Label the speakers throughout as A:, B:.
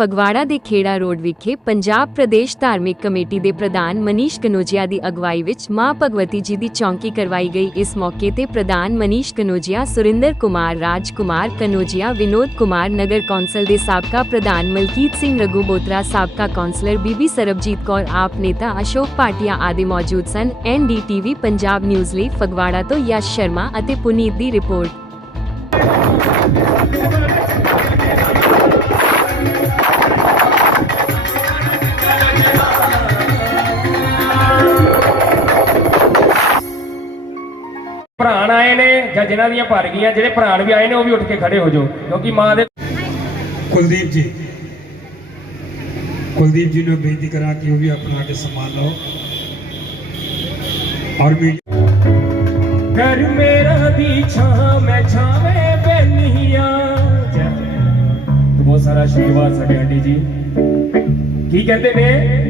A: ਫਗਵਾੜਾ ਦੇ ਖੇੜਾ ਰੋਡ ਵਿਖੇ ਪੰਜਾਬ ਪ੍ਰਦੇਸ਼ ਧਾਰਮਿਕ ਕਮੇਟੀ ਦੇ ਪ੍ਰਧਾਨ ਮਨੀਸ਼ ਕਨੋਜੀਆ ਦੀ ਅਗਵਾਈ ਵਿੱਚ ਮਾਂ ਭਗਵਤੀ ਜੀ ਦੀ ਚੌਂਕੀ ਕਰਵਾਈ ਗਈ। ਇਸ ਮੌਕੇ ਤੇ ਪ੍ਰਧਾਨ ਮਨੀਸ਼ ਕਨੋਜੀਆ, ਸੁਰਿੰਦਰ ਕੁਮਾਰ, ਰਾਜ ਕੁਮਾਰ ਕਨੋਜੀਆ, ਵਿਨੋਦ ਕੁਮਾਰ, ਨਗਰ ਕੌਂਸਲ ਦੇ ਸਾਬਕਾ ਪ੍ਰਧਾਨ ਮਲਕੀਤ ਸਿੰਘ ਰਘੂਬੋਤਰਾ ਸਾਬਕਾ ਕੌਂਸਲਰ ਬੀਬੀ ਸਰਬਜੀਤ ਕੌਰ, ਆਪ ਨੇਤਾ ਅਸ਼ੋਕ ਭਾਟੀਆ ਆਦਿ ਮੌਜੂਦ ਸਨ। ਐਨਡੀਟੀਵੀ ਪੰਜਾਬ ਨਿਊਜ਼ ਲਈ ਫਗਵਾੜਾ ਤੋਂ ਯਸ਼ ਸ਼ਰਮਾ ਅਤੇ ਪੁਨੀਤ ਦੀ ਰਿਪੋਰਟ।
B: ਭਰਾਣ ਆਏ ਨੇ ਜਾਂ ਜਿਨ੍ਹਾਂ ਦੀਆਂ ਭਰ ਗਈਆਂ ਜਿਹੜੇ ਭਰਾਣ ਵੀ ਆਏ ਨੇ ਉਹ ਵੀ ਉੱਠ ਕੇ ਖੜੇ ਹੋ ਜਾਓ ਕਿਉਂਕਿ ਮਾਂ ਦੇ
C: ਕੁਲਦੀਪ ਜੀ ਕੁਲਦੀਪ ਜੀ ਨੂੰ ਬੇਨਤੀ ਕਰਾਂ ਕਿ ਉਹ ਵੀ ਆਪਣਾ ਕੇ ਸੰਭਾਲ ਲਓ। ਔਰ ਮੀਡੀਆ
B: ਘਰ ਮੇਰਾ ਦੀ ਛਾਂ ਮੈਂ ਛਾਵੇਂ ਬੈਨੀਆਂ। ਬਹੁਤ ਸਾਰਾ ਆਸ਼ੀਰਵਾਦ ਸਾਡੇ ਆਂਟੀ ਜੀ। ਕੀ ਕਹਿੰਦੇ ਨੇ?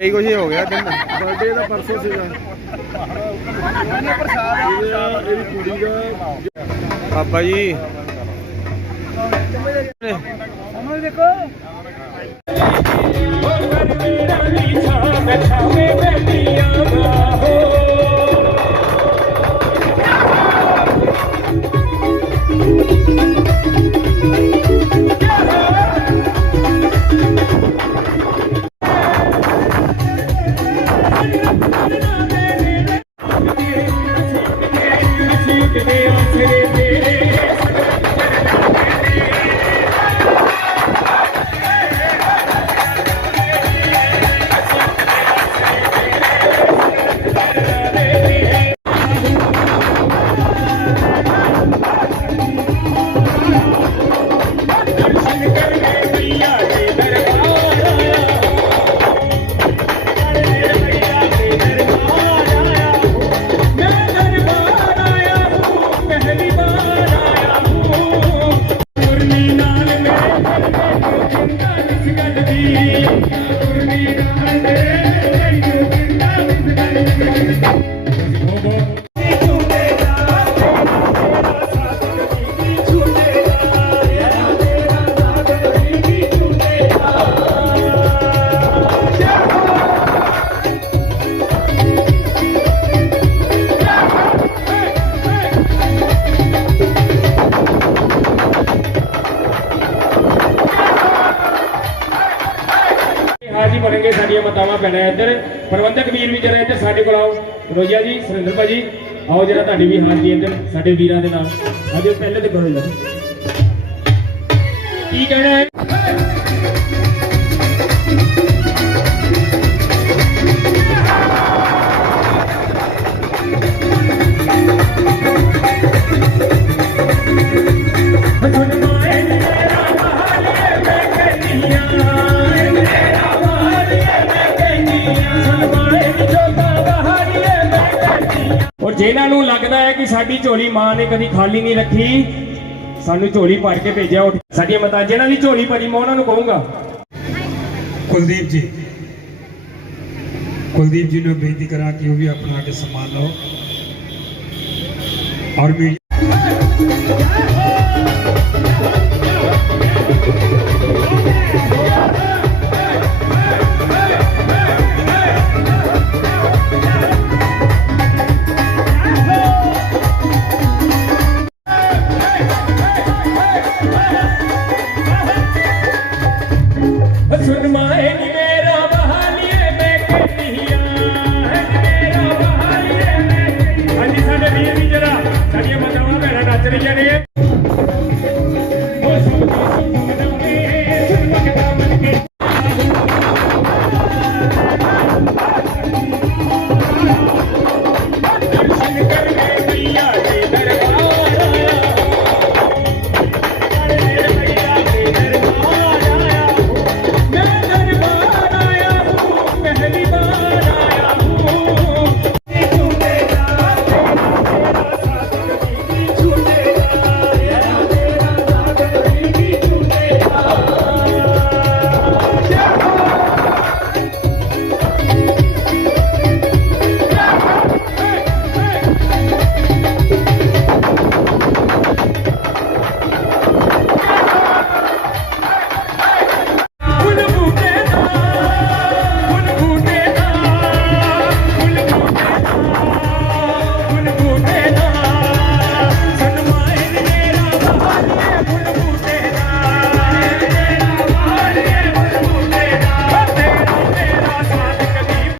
D: ਇਹ ਕੁਝ ਹੋ ਗਿਆ ਕਹਿੰਦਾ ਬਰਥਡੇ ਦਾ ਪਰਸੋਂ ਸੀਗਾ। ਇਹਦਾ ਇਹਦੀ ਕੁੜੀ ਦਾ ਪਾਪਾ ਜੀ।
B: ਉਹ ਕਰ ਮੇਰਾ ਨੀ ਛਾਂ ਮੈਂ ਛਾਵੇਂ que me ਸਾਡੀਆਂ ਇੱਧਰ। ਪ੍ਰਬੰਧਕ ਵੀਰ ਵੀ ਜਰਾ ਇੱਧਰ ਸਾਡੇ ਕੋਲ ਆਓ। ਰੋਜਾ ਜੀ, ਸੁਰਿੰਦਰ ਭਾਜੀ, ਆਓ ਜਰਾ ਤੁਹਾਡੀ ਵੀ ਹਾਜ਼ਰੀ ਇੱਧਰ, ਸਾਡੇ ਵੀਰਾਂ ਦੇ ਨਾਲ। ਆਜੋ, ਪਹਿਲੇ ਤੇ ਕਰੋ ਜਰਾ ਕੀ ਕਹਿਣਾ ਹੈ? ਜਿਨ੍ਹਾਂ ਨੂੰ ਲੱਗਦਾ ਹੈ ਕਿ ਸਾਡੀ ਝੋਲੀ ਮਾਂ ਨੇ ਕਦੀ ਖਾਲੀ ਨਹੀਂ ਰੱਖੀ, ਸਾਨੂੰ ਝੋਲੀ ਭਰ ਕੇ ਭੇਜਿਆ ਉੱਠ ਸਾਡੀਆਂ ਮਤਾਂ ਜਿਨ੍ਹਾਂ ਦੀ ਝੋਲੀ ਭਰੀ, ਮੈਂ ਉਹਨਾਂ ਨੂੰ ਕਹੂੰਗਾ।
C: ਕੁਲਦੀਪ ਜੀ ਕੁਲਦੀਪ ਜੀ ਨੂੰ ਬੇਨਤੀ ਕਰਾਂ ਕਿ ਉਹ ਵੀ ਆਪਣਾ ਕੇ ਸੰਭਾਲ ਲਓ। ਔਰ ਮੀਡੀਆ